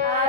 Bye.